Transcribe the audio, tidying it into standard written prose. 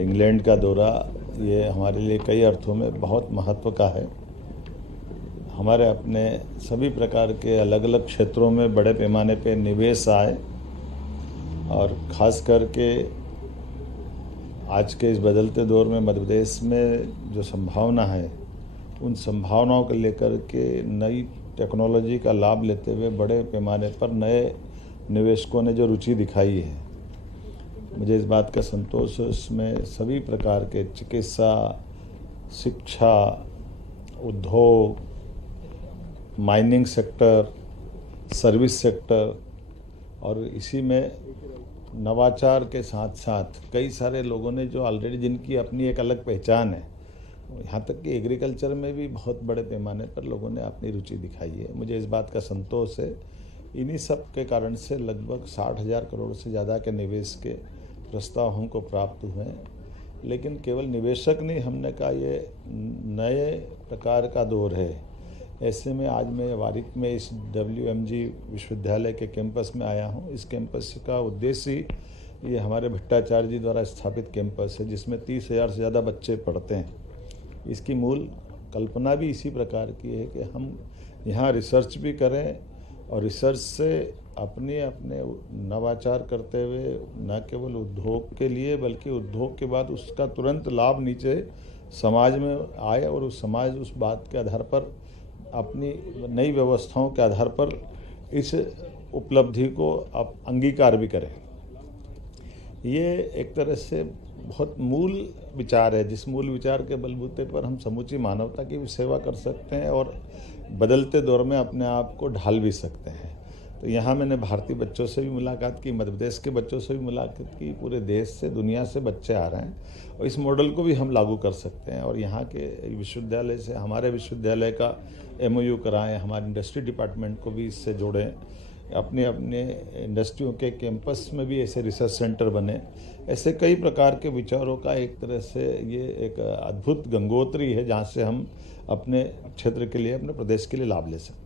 England का दौरा ये हमारे लिए कई अर्थों में बहुत महत्व का है। हमारे अपने सभी प्रकार के अलग अलग क्षेत्रों में बड़े पैमाने पे निवेश आए और ख़ास करके आज के इस बदलते दौर में मध्य प्रदेश में जो संभावना है, उन संभावनाओं को लेकर के नई टेक्नोलॉजी का लाभ लेते हुए बड़े पैमाने पर नए निवेशकों ने जो रुचि दिखाई है, मुझे इस बात का संतोष है। उसमें सभी प्रकार के चिकित्सा, शिक्षा, उद्योग, माइनिंग सेक्टर, सर्विस सेक्टर और इसी में नवाचार के साथ साथ कई सारे लोगों ने जो ऑलरेडी जिनकी अपनी एक अलग पहचान है, यहाँ तक कि एग्रीकल्चर में भी बहुत बड़े पैमाने पर लोगों ने अपनी रुचि दिखाई है। मुझे इस बात का संतोष है। इन्हीं सब के कारण से लगभग 60,000 करोड़ से ज़्यादा के निवेश के प्रस्ताव हमको प्राप्त हुए हैं। लेकिन केवल निवेशक नहीं, हमने कहा ये नए प्रकार का दौर है। ऐसे में आज मैं वारिक में इस WMG विश्वविद्यालय के कैंपस में आया हूँ। इस कैंपस का उद्देश्य ही ये हमारे भट्टाचार्य जी द्वारा स्थापित कैंपस है, जिसमें 30,000 से ज़्यादा बच्चे पढ़ते हैं। इसकी मूल कल्पना भी इसी प्रकार की है कि हम यहाँ रिसर्च भी करें और रिसर्च से अपने नवाचार करते हुए न केवल उद्योग के लिए बल्कि उद्योग के बाद उसका तुरंत लाभ नीचे समाज में आए और उस समाज उस बात के आधार पर अपनी नई व्यवस्थाओं के आधार पर इस उपलब्धि को आप अंगीकार भी करें। ये एक तरह से बहुत मूल विचार है, जिस मूल विचार के बलबूते पर हम समूची मानवता की भी सेवा कर सकते हैं और बदलते दौर में अपने आप को ढाल भी सकते हैं। तो यहाँ मैंने भारतीय बच्चों से भी मुलाकात की, मध्य प्रदेश के बच्चों से भी मुलाकात की, पूरे देश से, दुनिया से बच्चे आ रहे हैं और इस मॉडल को भी हम लागू कर सकते हैं और यहाँ के विश्वविद्यालय से हमारे विश्वविद्यालय का MOU कराएं, हमारे इंडस्ट्री डिपार्टमेंट को भी इससे जोड़ें, अपने इंडस्ट्रियों के कैंपस में भी ऐसे रिसर्च सेंटर बने। ऐसे कई प्रकार के विचारों का एक तरह से ये एक अद्भुत गंगोत्री है, जहाँ से हम अपने क्षेत्र के लिए, अपने प्रदेश के लिए लाभ ले सकते हैं।